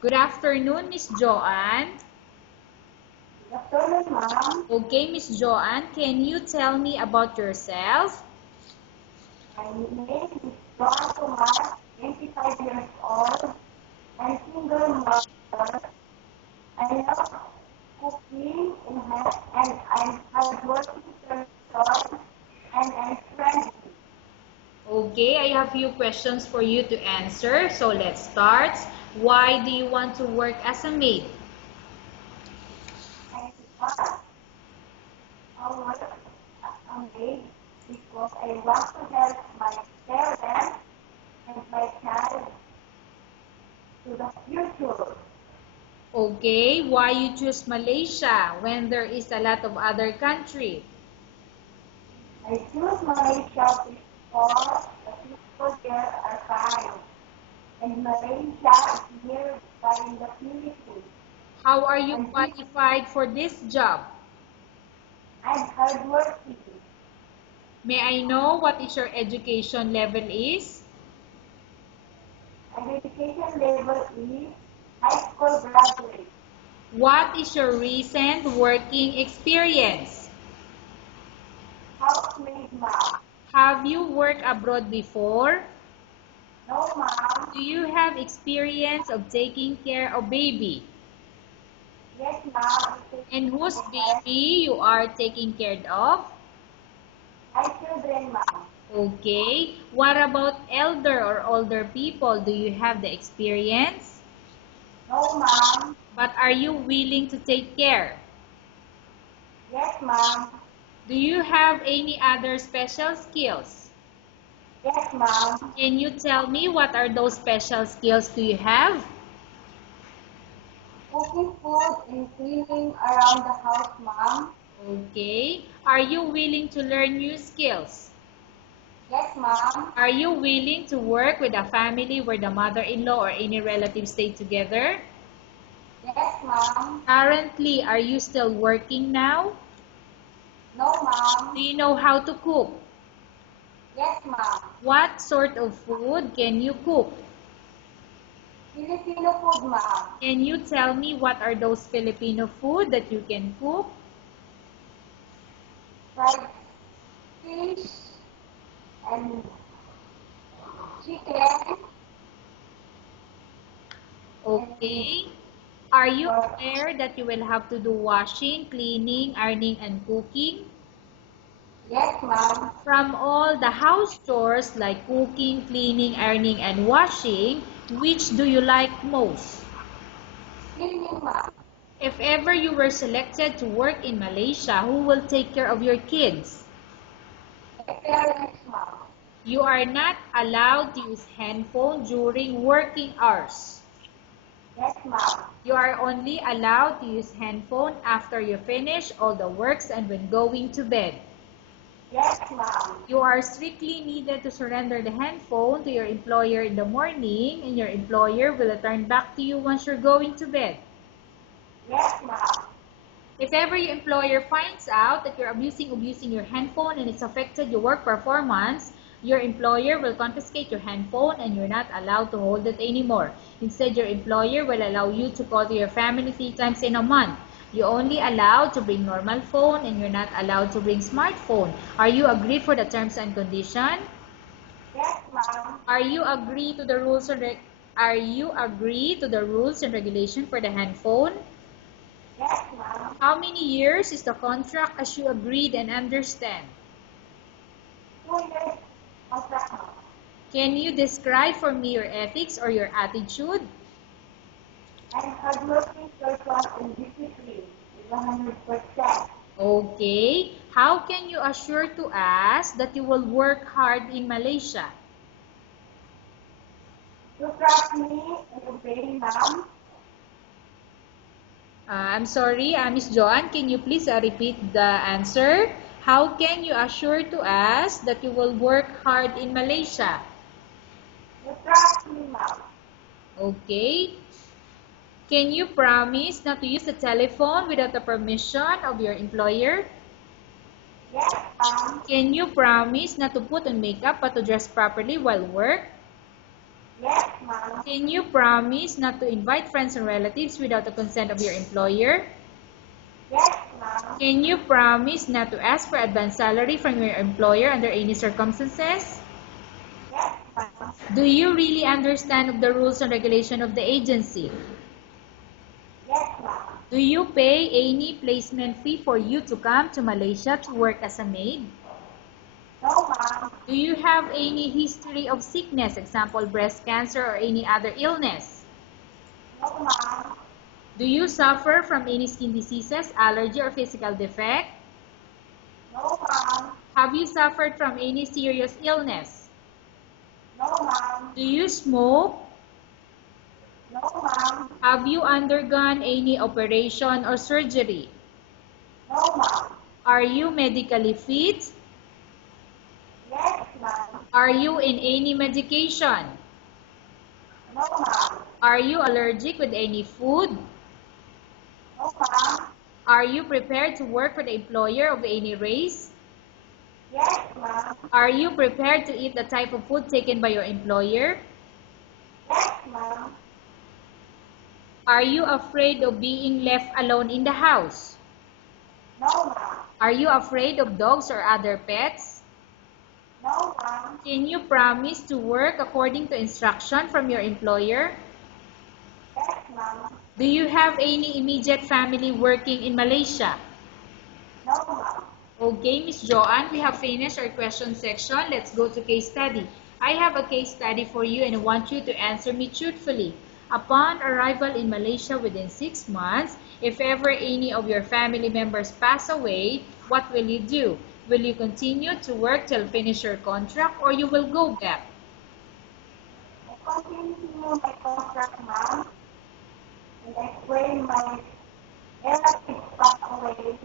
Good afternoon, Miss Joanne. Good afternoon, ma'am. Okay, Miss Joanne, can you tell me about yourself? My name is Joan Tomas, 25 years old. I'm single mother. I love cooking and I'm hardworking person and I'm friendly. Okay, I have few questions for you to answer. So let's start. Why do you want to work as a maid? I want to work as a maid because I want to help my parents and my child to the future. Okay, why you choose Malaysia when there is a lot of other country? I choose Malaysia because the people there are kind, and Malaysia is nearby in the Philippines. How are you And qualified for this job? I'm hardworking. May I know what is your education level is? My education level is high school graduate. What is your recent working experience? Housemaid, ma'am. Have you worked abroad before? No, ma'am. Do you have experience of taking care of baby? Yes, ma'am. And whose baby you are taking care of? My children, ma'am. Okay. What about elder or older people? Do you have the experience? No, ma'am. But are you willing to take care? Yes, ma'am. Do you have any other special skills? Yes, ma'am. Can you tell me what are those special skills do you have? Cooking food and cleaning around the house, ma'am. Okay. Are you willing to learn new skills? Yes, ma'am. Are you willing to work with a family where the mother-in-law or any relative stay together? Yes, ma'am. Currently, are you still working now? No, ma'am. Do you know how to cook? Yes, ma'am. What sort of food can you cook? Filipino food, ma'am. Can you tell me what are those Filipino food that you can cook? Fried fish and chicken and Okay. Are you pork. aware that you will have to do washing, cleaning, ironing, and cooking? Yes, ma'am. From all the house chores like cooking, cleaning, ironing, and washing, which do you like most? Cleaning, ma'am. If ever you were selected to work in Malaysia, who will take care of your kids? My parents, ma'am. You are not allowed to use handphone during working hours. Yes, ma'am. You are only allowed to use handphone after you finish all the works and when going to bed. Yes, ma'am. You are strictly needed to surrender the handphone to your employer in the morning, and your employer will return back to you once you're going to bed. Yes, ma'am. If ever your employer finds out that you're abusing your handphone and it's affected your work performance, your employer will confiscate your handphone and you're not allowed to hold it anymore. Instead, your employer will allow you to call to your family 3 times in a month. You're only allowed to bring normal phone and you're not allowed to bring smartphone. Are you agreed for the terms and condition? Yes, ma'am. Are you agree to the rules and regulation for the handphone? Yes, ma'am. How many years is the contract as you agreed and understand? 2 years contract, ma'am. Can you describe for me your ethics or your attitude? I'm hardworking person and discipline is 100%. Okay. How can you assure to us that you will work hard in Malaysia? You trust me and obey, ma'am. I'm sorry, Miss Joanne, can you please repeat the answer? How can you assure to us that you will work hard in Malaysia? You trust me, ma'am. Okay. Can you promise not to use the telephone without the permission of your employer? Yes, ma'am. Can you promise not to put on makeup but to dress properly while work? Yes, ma'am. Can you promise not to invite friends and relatives without the consent of your employer? Yes, ma'am. Can you promise not to ask for advance salary from your employer under any circumstances? Yes, ma'am. Do you really understand of the rules and regulation of the agency? Yes, ma'am. Do you pay any placement fee for you to come to Malaysia to work as a maid? No, ma'am. Do you have any history of sickness, example breast cancer or any other illness? No, ma'am. Do you suffer from any skin diseases, allergy or physical defect? No, ma'am. Have you suffered from any serious illness? No, ma'am. Do you smoke? No, ma'am. Have you undergone any operation or surgery? No, ma'am. Are you medically fit? Yes, ma'am. Are you in any medication? No, ma'am. Are you allergic with any food? No, ma'am. Are you prepared to work for the employer of any race? Yes, ma'am. Are you prepared to eat the type of food taken by your employer? Yes, ma'am. Are you afraid of being left alone in the house? No, ma'am. Are you afraid of dogs or other pets? No, ma'am. Can you promise to work according to instruction from your employer? Yes, ma'am. Do you have any immediate family working in Malaysia? No, ma'am. Okay, Miss Joanne, we have finished our question section. Let's go to case study. I have a case study for you and I want you to answer me truthfully. Upon arrival in Malaysia within 6 months, if ever any of your family members pass away, what will you do? Will you continue to work till finish your contract or you will go back? I continue my contract, ma'am, and I pray my relatives pass away.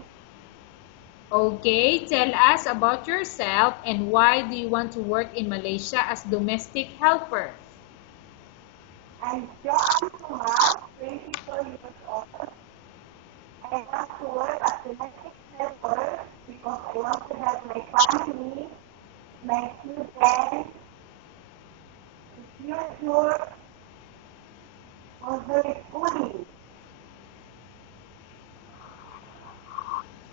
Okay, tell us about yourself and why do you want to work in Malaysia as domestic helper? I'm Joanne Kumar, 24 years old. I want to work as a domestic helper because I want to help my family, my children, the future for their schooling.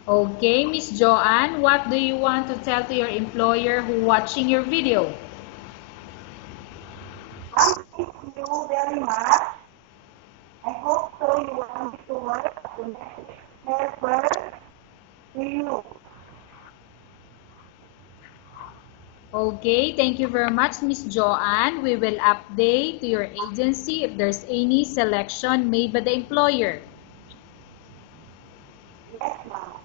Okay, Miss Joanne, what do you want to tell to your employer who watching your video? Thank you very much. I hope so you want me to work as a domestic helper to you. Okay, thank you very much, Miss Joanne. We will update to your agency if there's any selection made by the employer. Yes, ma'am.